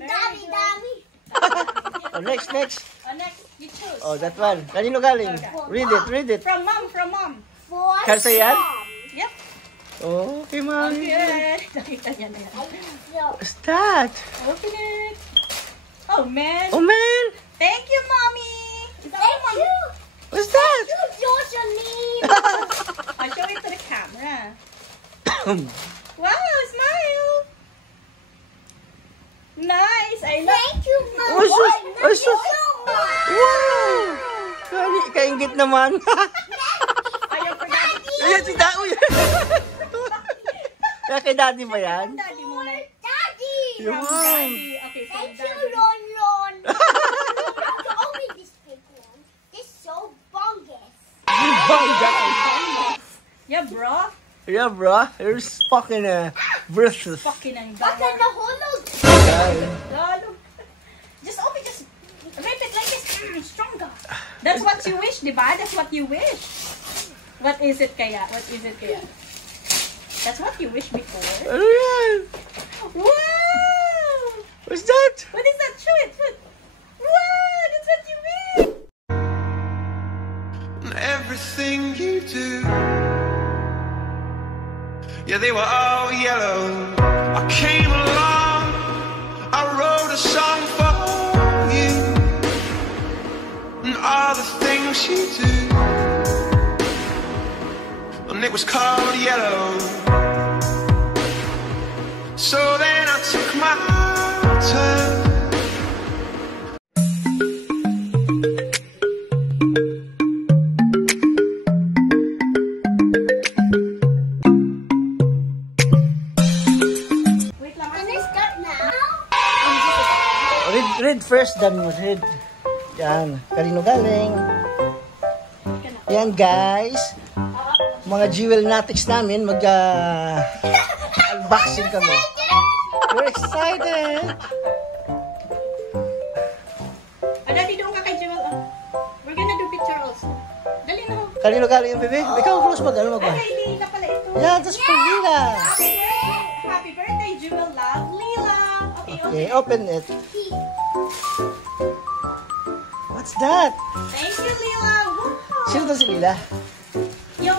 Daddy, daddy. Oh, next. Next, you choose. Oh, that one. Kanino galing? Read it. From mom. For Kasi yan? Yep. Oh, okay, Mommy. Good. Nakita niya na yan. What's that? Open it. Oh, man. Oh, man. Thank you, Mommy. Is that Thank Mommy? you. What's that? Jocelyn. I'll show it to the camera. Wow, smile. Nice. I love. Thank you, Mom. Oh, sus. Oh, sus. Thank you, Mom. Wow. Kaingit naman. Ayaw for daddy. Ayan si Dao. Kaya kay Daddy ba yan? Daddy muna. Daddy. From Wow. daddy. Okay, from Thank you, daddy. Lon Lon. Only this big one. This so bongus. Yeah, bro. Yeah, bro. You're fucking breathless. Fucking ang Baka bawal. nahulog. Lalo. Just open, just rip it like this. Stronger. That's what you wish, diba? That's what you wish. What is it kaya? That's what you wish before. Ano yan? Wow! What's that? What is that? Show it. Wow! That's what you wish. Everything you do, yeah, they were all yellow. I came along, I wrote a song for you, and all the things you do, and it was called Yellow. So then I took my turn. Wait lang. Can I start now? Read first, then read. Yan. Kanino galing? Yan, guys. Mga jewel natics namin, unboxing kami. We're excited. Daddy, doon ka kay Jewel. We're gonna do picture also. Dali na. Kanino galing yung bebe? Ikaw, close mo. Ano mo ba? Ay, Lila pala ito. Yeah, that's for Lila. Happy birthday, Jewel Love. Lila. Okay, open it. What's that? Thank you, Lila. Wow. Sino to si Lila? Yung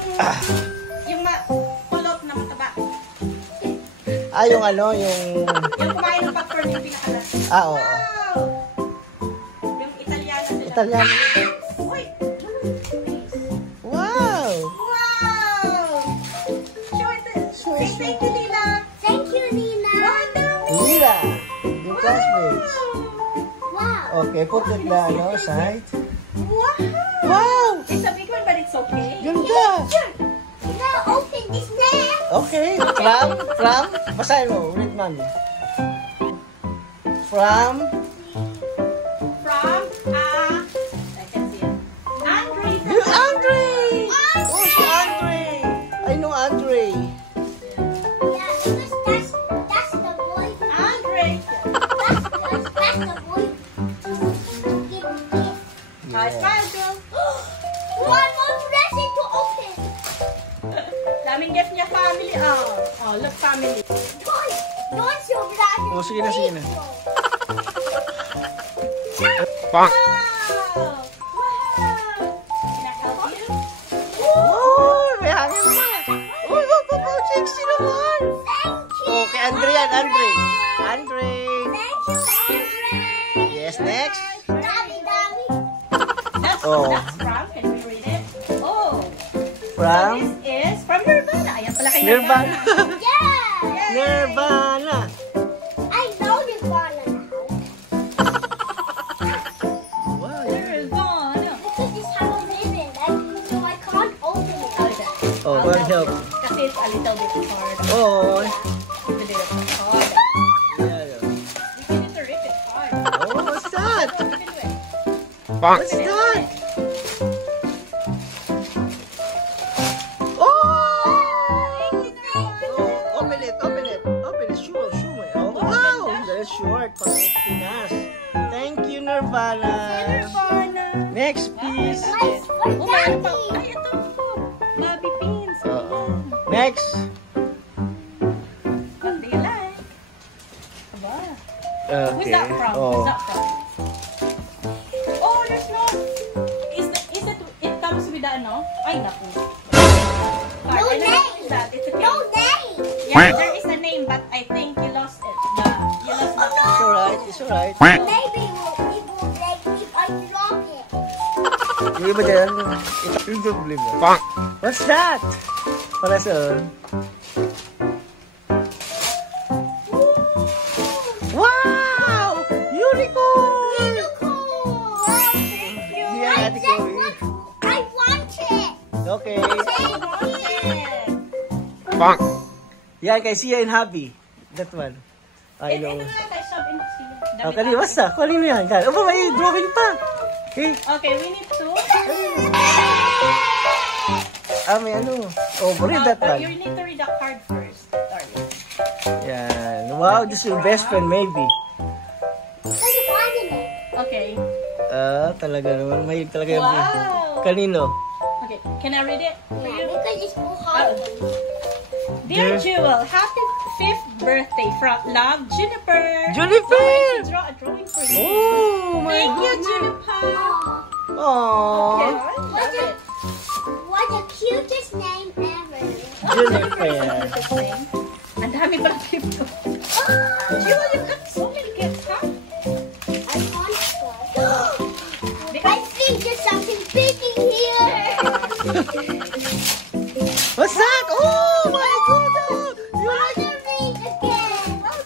kulot na mataba. Ah, yung ano, yung... Yung kumain ng popcorn yung pinakalas. Ah, oo. Wow! Yung Italiano nila. Italiano. Uy! Wow! Wow! Show it. Say thank you, Lila. Thank you, Nina. Wow, ang dami. Lila, your classmates. Wow. Okay, put it na, ano, side. Wow! Wow! It's a big one, but it's okay. Ganda! Now open this now. Okay, from, basahin mo, read mommy. From, I can see it. Andre. you, Andre! Oh, si Andre! I know Andre. Yeah, because that's the boy. Andre. That's the boy. Give me this. Smile, girl. One more present to open. Daming gift niya, family. Oh, look, family. Don't show that. Oh, sige na, sige na. Wow! Wow! Can I help you? Oh, may hangin mo. Uy, sexy naman. Thank you. Oh, kay Andre yan, Andre. Andre. Thank you, Andre. Yes, next. Daddy, daddy. That's from, can we read it? Oh, From this is from Nirvana. Ayan pala kay Nirvana. Yeah. Nirvana. I know Nirvana now. Wow. Nirvana. Because this has a ribbon, so I can't open it. Oh, God help. Kasi it's a little bit hard. Oh. It's a little bit hard. Yeah, yeah. You need to rip it hard. Oh, what's that? You can do it. What's that? Oh! Oh, open it. Show me. Oh, wow. That's short. Pinas. Thank you, Nirvana. Nirvana. Next, please. Nice for Oh, meron pa. daddy. Ay, ito. Bobby pins. Next. What do you like? Aba. Who's that from? Oh. Who's that from? Oh, there's no. Is it? It comes with the ano? Ay, naku. No I know name. what is that. It's okay. No name. Yeah, there is a name, but I think you lost it. You lost that. It's alright, it's alright. Maybe it will break if I drop it. Yung iba dyan, yung problema. What's that? Para saan? Wow! Unicorn! Unicorn. Thank you. Yeah, I Ate just Chloe. I want it. Okay. Thank you. Yan, kay Sia and Happy. That one. I Ito know. na lang tayo shop in Sia. Oh, kanina, basta. Kanina yan. Oh, may drawing pa. Okay. Okay, we need to. May ano. Oh, read that But you one. need to read the card first. Sorry. Yan. Wow, this is your best friend, maybe. There's a flag in it. Okay. Talaga naman. May talaga yung... Wow. Kanino? Okay, can I read it for Yeah, you? because it's too hard. Dear Dear- Jewel, happy 5th birthday from Love, Juniper. Juniper! I'm going to draw a drawing for you. Oh, my Thank you, goodness. Juniper. Aww. Okay, love it. What the cutest name ever. Juniper. Ang dami pala gift ko. Jewel, you got so many gifts, huh? I want one. I think there's something big in here. What's that? Oh, my goodness. You like it?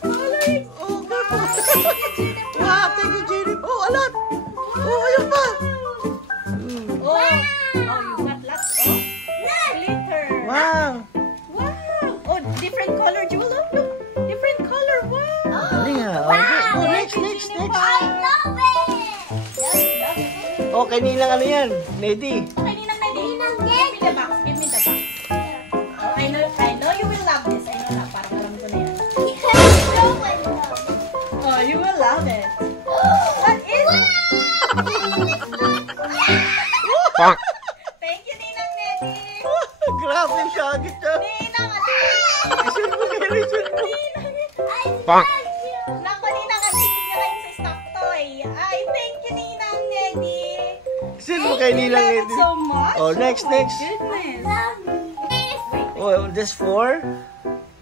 Coloring again. Oh, good. Wow, thank you, Jenny. Oh, a lot. Oh, ayun pa. Oh, you got lots of glitter. Wow. Wow. Oh, different color, Jewel. Oh, look. Different color. Wow. Galing ha. Oh, next. I love it. Oh, kay Nilang ano yan? Lady. Okay, Ninang Lady. Ninang Give me the box. Give me the box. Oh, I know you will love this. I know na. Parang alam ko na yan. Oh, you will love it. What is it? Thank you, Ninang Lady. Grabe siya. Agit siya. Ninang, Isun mo kayo, isun mo. Naku, Ninang, ang tingin niya lang sa stock toy. Ay, thank you, Ninang Lady. Isun mo kay Nilang Love it Lady. so much. Oh, next. Goodness. Oh, this for?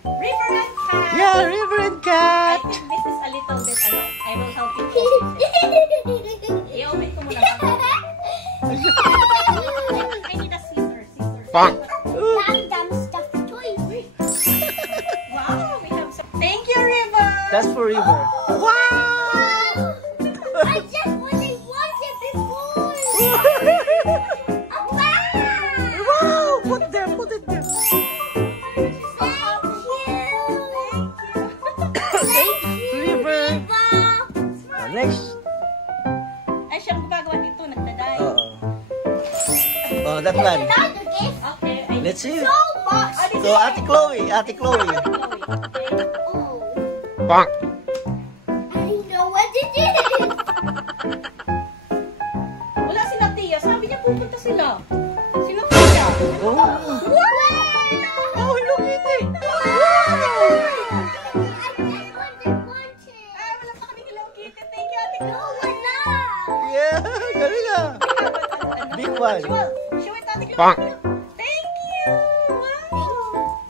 River and Cat. Yeah, River and I Cat. think this is a little bit around. I will help you open it. I-open ko muna ba? I need a scissors. Random stuff toys. Wow, we have some. Thank you, River. That's for River. Wow! I just wasn't wanted before. Wow! Put it there. River. Next. Ay, siyang gumagawa dito. Nagdaday. Oh, that one. Okay. I Let's see. So much. So, Ate Chloe. Chloe, okay. I know what it is. Wala sila Tia. Sabi niya pupunta sila. Sino Tia? Oh. Oh, Hello Kitty. Ay, wala pa kami Hello Kitty. Thank you, Ate Chloe. Yeah, galing ah. Big one. Show it, Ate Chloe. Thank you.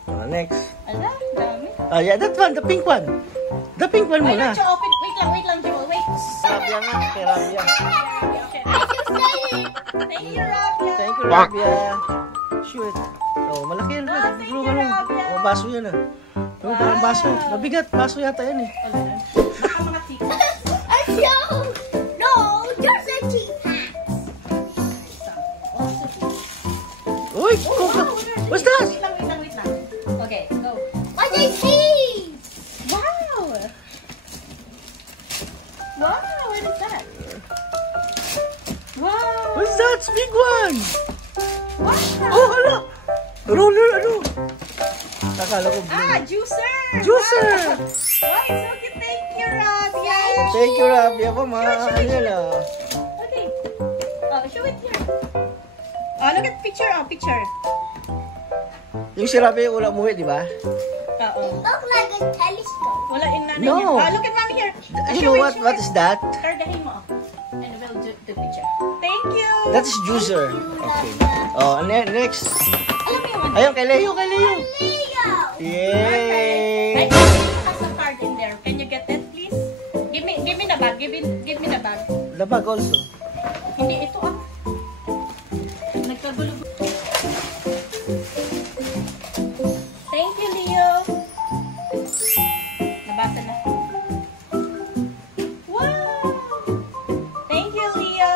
Wow. Next. Ala, dami. Yeah, that one. The pink one. The pink one Why muna. don't you open? Wait lang, Joel. Wait. Rabia nga. Kay Rabia. Okay. Thank you, Rabia. Thank you, Rabia. Shoot. Oh, malaki yan. Oh, thank you, Rabia. Oh, baso yan ah. Oh, parang baso. Mabigat. Baso yata yan eh. Baka mga tika. No, there's a teapot. Uy, what's that? Wait lang. Okay, go. What is these? Wow! Wow, what is that? Wow! What's that? It's big one. Wow! Oh, hala. Roller, ano? Akala ko blue. Juicer! Juicer! Wow, it's so cute. Thank you, Rabia! Thank you, Rabia. Pamahal yan ah. Okay. Oh, show it here. Oh, look at picture. Oh, picture. Yung si Rabia yung ulang umuwi, di ba? Oo. Look like a telescope. Wala in nanay No. niya. Look at mommy here. You know what is that? Kargahin mo. And we'll do the picture. Thank you. That is juicer. Okay. Oh, next. Alam mo yung Ayun, kay Leo, kay Leo. Leo. Yay! I have some card in there. Can you get it, please? Give me the bag. Give me the bag. The bag also. Hindi, ito ah. Nagkagulo. Thank you, Leo. Nabasa na. Wow! Thank you, Leo.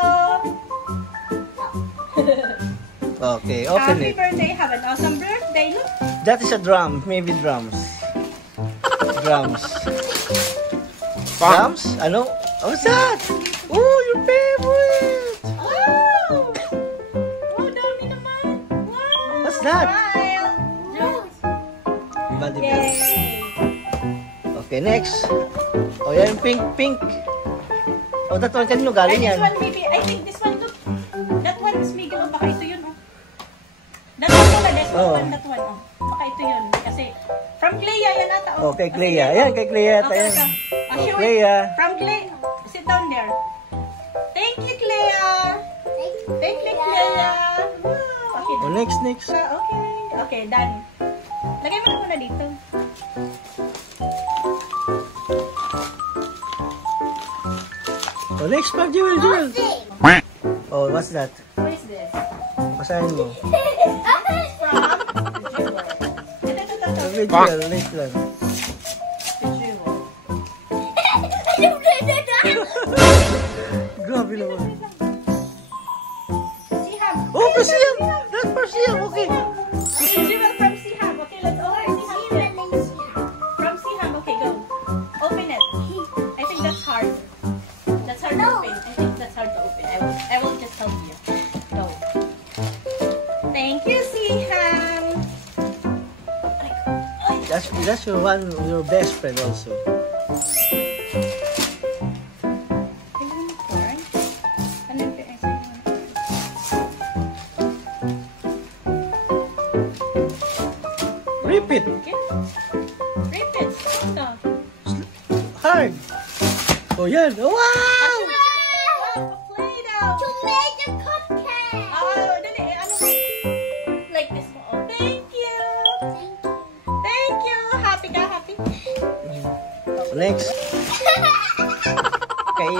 Okay, open Happy it. birthday. Have an awesome birthday. Look. That is a drum. Maybe drums. Drums. Drums? Ano? What's that? Oh, your favorite! Wow! Wow, dami naman. Wow! What's that? Smile. Body belt. Yay! Okay, next. Oh, yan, pink. Oh, that one kanino galing This yan? one maybe, I think this one look. That one is Miguel. Oh, baka ito yun, oh. That one pala, that one, oh. Baka ito yun. Kasi, from Clea yan ata, oh. Okay, Clea. Ayan, kay Clea. Okay, Ayan. okay. Oh, Show it. Clea. From Clea. Sit down there. Thank you, Clea. Thank you, Clea. Wow. Okay, Oh, next. okay. Okay, done. Lagay mo na muna dito. Oh, next pa, Jewel. Nothing. Oh, what's that? What is this? Basahin mo. From the jewel. Jewel, next lang. The jewel. Grabe naman. Siham. Oh, Persiam! That's Persiam, okay. Okay, jewel from Siham. Okay, let's open Siham. From Siham, okay, go. Open it. I think that's hard. That's hard to open. I think that's hard to open. I will just help you. Go. Thank you, Siham. That's your best friend also. Rip it. Rip it. Ito. Hard. Oh, yan. Oh, wow! Oh, Play-Doh. Tomato cupcake. Oh, dali. Ano? Like this mo. Oh, thank you. Thank you. Happy ka? Happy? Next. Kay,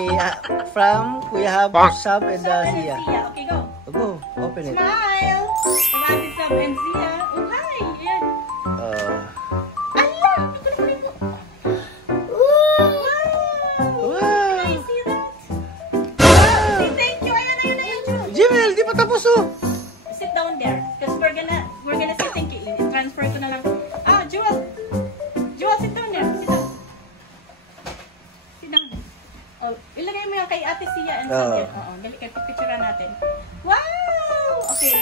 from Kuya Hab, Sab, and Zia. Okay, go. Go, open it. Smile. From Ate Sam and Zia. Oh, hi. Yan. Allah! Pagkulit mo. Wow! Wow! Can I see that? Wow! Say thank you. Ayan, Jewel. Jimel, di pa tapos oh. Sit down there. Because we're gonna say thank you. Transfer ko na lang. Ah, Jewel. Jewel, sit down there. Sit down. Sit down. Oh, ilagay mo yan kay Ate Sia and Sabian. Oo, dali kay picturean natin. Wow! Okay.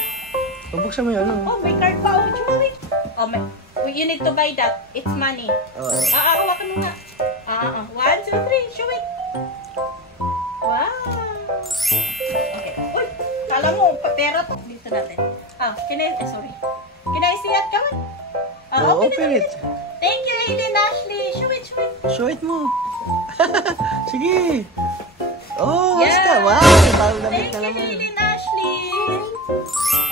Pabuksan mo yun. Oh, may card pa. Oh, Jewel, wait. Oh, you need to buy that. It's money. Hawakan mo nga. 1, 2, 3. Show it. Wow. Okay. Uy, kala mo, pera to. Dito natin. Sorry. Can I see it? Come on. Open it. Thank you, Aiden Ashley. Show it. Show it mo. Sige. Oh, what's Yeah. that? Wow, parang damit Thank na you, naman. Aiden Ashley.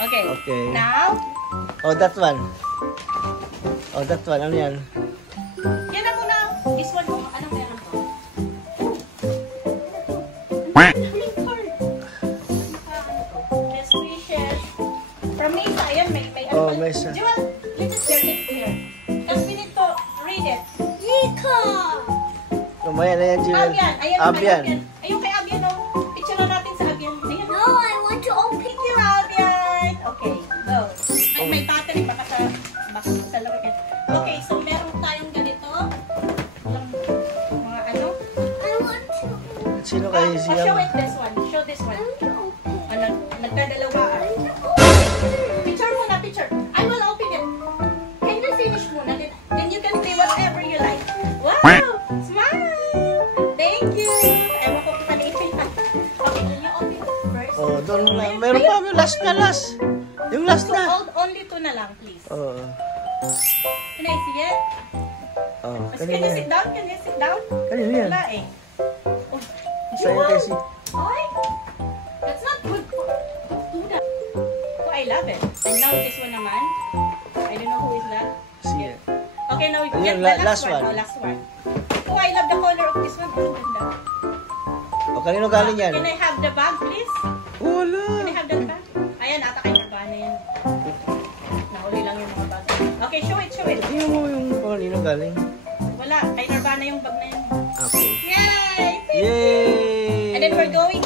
Okay. Okay. Now, Oh, that one. Oh, that one. Ano yan? yan na muna. This one mo. Anong meron to? Best wishes. From Mesa. Ayan, may Oh, pa- Mesa. Jewel, let it here. Because we need to read it. Nico. Lumaya na yan, Jewel. Abian. Ayan, Abian. Ayun kay Abian, oh. Picture na natin sa Abian. Ayan. No, I want to open Thank you, Abian. Okay, go. Ay, may battery. Baka sa loob yan. Okay, so meron tayong ganito. Mga ano. I want to. Sino kayo siya? Show it this one. Show this one. Ano, nagdadalawaan. Picture muna, picture. I will open it. Can you finish muna? Then you can say whatever you like. Wow! Smile! Thank you! Ewan ko kung palitin pa. Okay, can you open it first? Oh, doon na. Meron pa. Yung last na. Yung last So, na. only two na lang, please. Oh. Can I see it? Oh. Can you sit down? Can you sit down? Kanino yan? Wala eh. Oh, Sa'yo kasi. Ay! That's not good. Don't do that. Oh, I love it. And now this one naman. I don't know who is that. Sige. Okay, now we Ayun, get the last last one. one. Oh, last one. Oh, I love the color of this one. Oh, ganda. O, kanino galing yan? Can I have the bag, please? Wala. Can I have the bag? Ayan, ata kay Nirvana yan. Nahuli lang yung mga bag. Okay, show it, show it. Tingnan mo yung kanino galing. Wala, kay Nirvana yung bag na yun. Okay. Yay! Yay! And then we're going